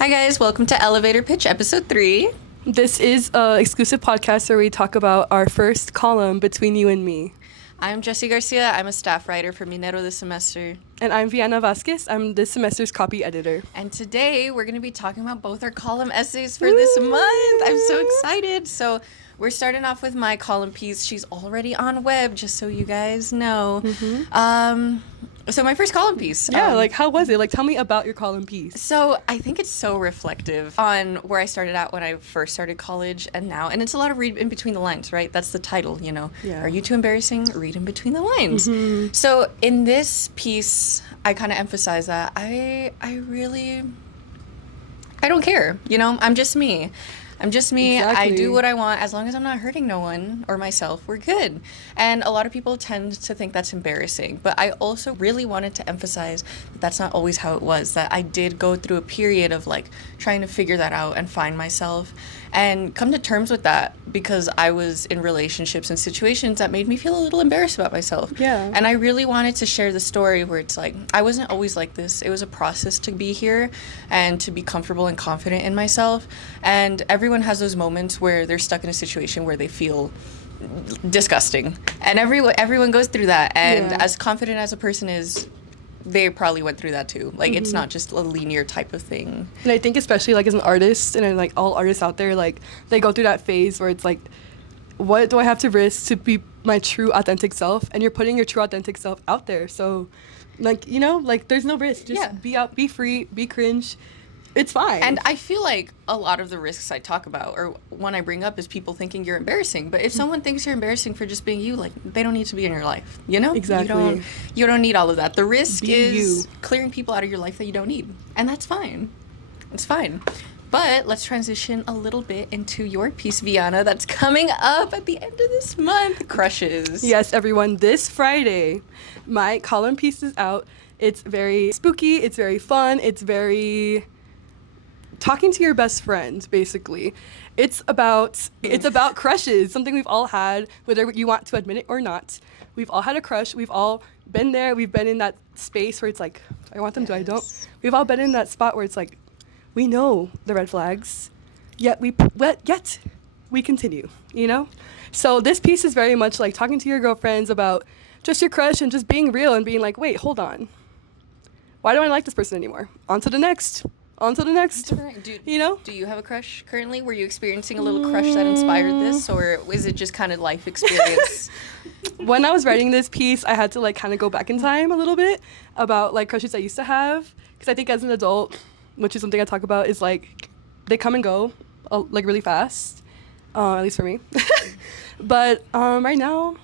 Hi guys, welcome to Elevator Pitch episode 3. This is an exclusive podcast where we talk about our first column between you and me. I'm Jessie Garcia. I'm a staff writer for Minero this semester. And I'm Vianah Vasquez. I'm this semester's copy editor. And today we're going to be talking about both our column essays for this month. I'm so excited. So we're starting off with my column piece. She's already on web, just so you guys know. So my first column piece. Yeah, how was it? Tell me about your column piece. So I think it's so reflective on where I started out when I first started college and now. And it's a lot of read in between the lines, right? That's the title, you know. Yeah. Are you too embarrassing? Read in between the lines. Mm-hmm. So in this piece, I kind of emphasize that I don't care, you know. I'm just me. Exactly. I do what I want. As long as I'm not hurting no one or myself, we're good. And a lot of people tend to think that's embarrassing. But I also really wanted to emphasize that that's not always how it was, that I did go through a period of trying to figure that out and find myself and come to terms with that, because I was in relationships and situations that made me feel a little embarrassed about myself. Yeah. And I really wanted to share the story where it's I wasn't always like this. It was a process to be here and to be comfortable and confident in myself. And everyone has those moments where they're stuck in a situation where they feel disgusting. And everyone goes through that. And as confident as a person is, they probably went through that too. It's not just a linear type of thing. And I think especially as an artist, and then all artists out there, they go through that phase where it's what do I have to risk to be my true authentic self? And you're putting your true authentic self out there. So there's no risk. Just be out, be free, be cringe. It's fine. And I feel like a lot of the risks I talk about or one I bring up is people thinking you're embarrassing. But if someone thinks you're embarrassing for just being you, they don't need to be in your life, you know? Exactly. You don't need all of that. The risk is you. Clearing people out of your life that you don't need. And that's fine. It's fine. But let's transition a little bit into your piece, Vianah, that's coming up at the end of this month, Crushes. Yes, everyone, this Friday, my column piece is out. It's very spooky. It's very fun. It's very talking to your best friend, basically. It's about crushes, something we've all had, whether you want to admit it or not. We've all had a crush. We've all been there. We've been in that space where it's do I want them? Do I don't? We've all been in that spot where it's we know the red flags, yet we continue, you know? So this piece is very much talking to your girlfriends about just your crush and just being real and being wait, hold on. Why don't I like this person anymore? On to the next, you know? Do you have a crush currently? Were you experiencing a little crush that inspired this, or is it just kind of life experience? When I was writing this piece, I had to kind of go back in time a little bit about crushes I used to have, because I think as an adult, which is something I talk about, is they come and go really fast, at least for me. But right now,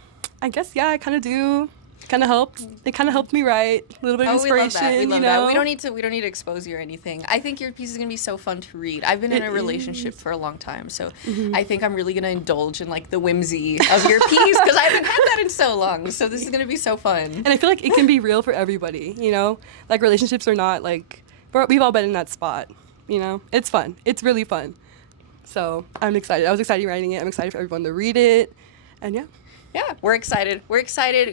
I guess I kind of do. Kind of helped. It kind of helped me write a little bit of inspiration. We love that. We don't need to expose you or anything. I think your piece is gonna be so fun to read. I've been in a relationship for a long time, so I think I'm really gonna indulge in the whimsy of your piece, because I haven't had that in so long. So this is gonna be so fun. And I feel it can be real for everybody. You know, relationships are not we've all been in that spot. You know, it's fun. It's really fun. So I'm excited. I was excited writing it. I'm excited for everyone to read it, and yeah. Yeah, we're excited.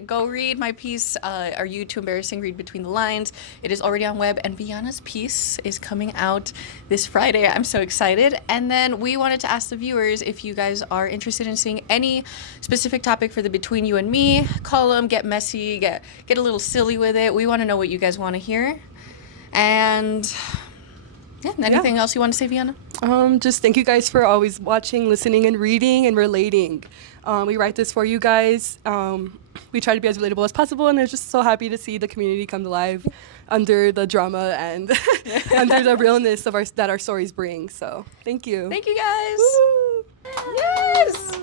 Go read my piece, Are You Too Embarrassing? Read Between the Lines. It is already on web, and Vianah's piece is coming out this Friday. I'm so excited. And then we wanted to ask the viewers if you guys are interested in seeing any specific topic for the Between You and Me column. Get messy, get a little silly with it. We want to know what you guys want to hear. And anything else you want to say, Vianah? Just thank you guys for always watching, listening, and reading and relating. We write this for you guys. We try to be as relatable as possible, and I'm just so happy to see the community come to life under the drama and under the realness that our stories bring. So thank you. Thank you, guys. Woo! Yes!